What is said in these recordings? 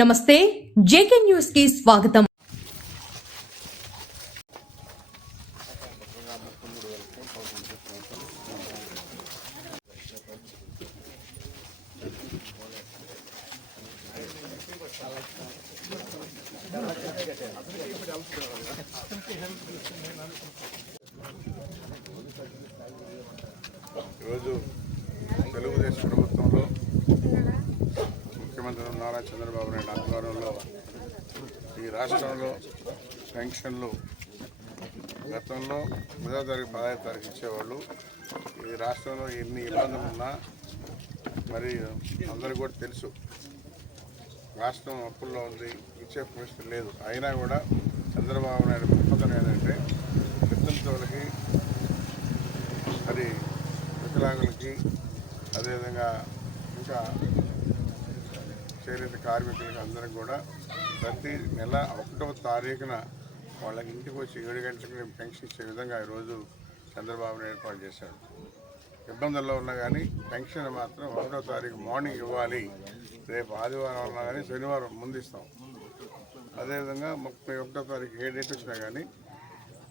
నమస్తే JK news కి స్వాగతం ఈరోజు తెలుగుదేశం ప్రభుత్వంలో ముఖ్యమంత్రి నారా చంద్రబాబు నాయుడు ఆధ్వర్యంలో ఈ రాష్ట్రంలో పెన్షన్లు గతంలో పదో తారీఖు పదహైదు తారీఖు ఇచ్చేవాళ్ళు. ఈ రాష్ట్రంలో ఎన్ని ఇబ్బందులు ఉన్నా మరి అందరికీ కూడా తెలుసు. రాష్ట్రం అప్పుల్లో ఉంది ఇచ్చే పరిస్థితి లేదు. అయినా కూడా చంద్రబాబు నాయుడు గొప్పతనం ఏంటంటే విద్యుత్తులకి మరి వికలాంగులకి అదేవిధంగా ఇంకా చేనేత కార్మికులకి అందరికి కూడా ప్రతి నెల ఒకటవ తారీఖున వాళ్ళకి ఇంటికి వచ్చి ఏడు గంటలకు పెన్షన్ ఇచ్చే విధంగా ఈరోజు చంద్రబాబును ఏర్పాటు చేశాడు ఇబ్బందుల్లో ఉన్నా కానీ పెన్షన్ మాత్రం ఒకటో తారీఖు మార్నింగ్ ఇవ్వాలి. రేపు ఆదివారం ఉన్నా కానీ శనివారం ముందు ఇస్తాం. అదేవిధంగా ముప్పై ఒకటో తారీఖు ఏ డేట్ వచ్చినా కానీ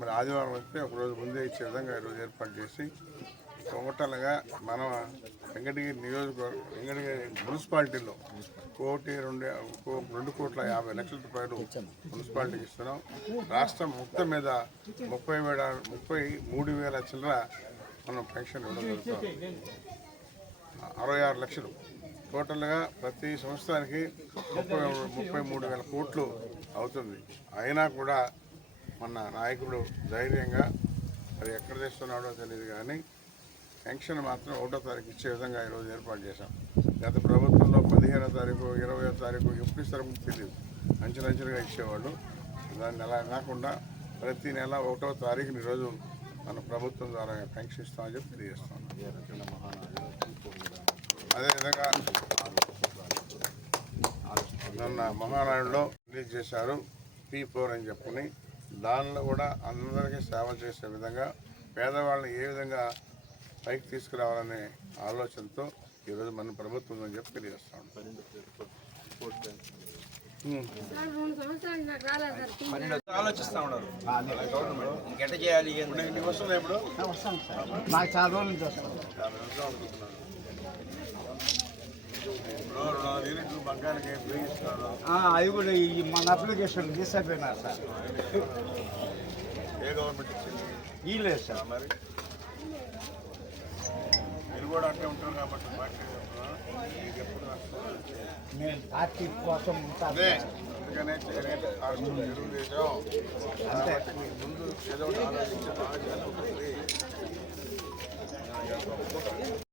మరి ఆదివారం వస్తే ఒకరోజు ముందే ఇచ్చే విధంగా ఈరోజు ఏర్పాటు చేసి టోటల్గా మనం వెంకటగిరి నియోజకవర్గం వెంకటగిరి మున్సిపాలిటీలో కోటి రెండు కో- రెండు కోట్ల యాభై లక్షల రూపాయలు మున్సిపాలిటీకి ఇస్తున్నాం. రాష్ట్రం మొత్తం మీద ముప్పై వేల ముప్పై మూడు వేల చిల్లర మనం పెన్షన్ ఇవ్వడం జరుగుతుంది. అరవై ఆరు లక్షలు. టోటల్గా ప్రతి సంవత్సరానికి ముప్పై ముప్పై మూడు వేల కోట్లు అవుతుంది. అయినా కూడా మన నాయకుడు ధైర్యంగా అది ఎక్కడ తెస్తున్నాడో తెలియదు కానీ పెన్షన్ మాత్రం ఒకటో తారీఖు ఇచ్చే విధంగా ఈరోజు ఏర్పాటు చేశాం. గత ప్రభుత్వంలో పదిహేనో తారీఖు ఇరవయో తారీఖు ఎప్పుడు ఇస్తారో తెలియదు అంచెలంచెలుగా ఇచ్చేవాళ్ళు. దాన్ని అలా కాకుండా ప్రతి నెల ఒకటో తారీఖుని ఈరోజు మన ప్రభుత్వం ద్వారా పెన్షన్ ఇస్తామని చెప్పి తెలియజేస్తాం అదేవిధంగా నిన్న మహానాడులో రిలీజ్ చేశారు పీ ఫోర్ అని చెప్పుకుని దానిలో కూడా అందరికీ సేవ చేసే విధంగా పేదవాళ్ళని ఏ విధంగా పైకి తీసుకురావాలనే ఆలోచనతో ఈరోజు మన ప్రభుత్వం అని చెప్పి తెలియజేస్తాం. ఆలోచిస్తా ఉన్నారు. చేయాలి? నీకు వస్తుంది ఇప్పుడు? చాలా రోజుల నుంచి అది కూడా ఈ మన అప్లికేషన్ తీసుకుపోయినారు సార్. ఏ గవర్నమెంట్ ఇచ్చింది? వీలేదు సార్. మరి? మీరు కూడా కాబట్టి మేము పార్టీ కోసం ఉంటాము అందుకనే చేనేత ముందు ఏదో ఆలోచించి బాగా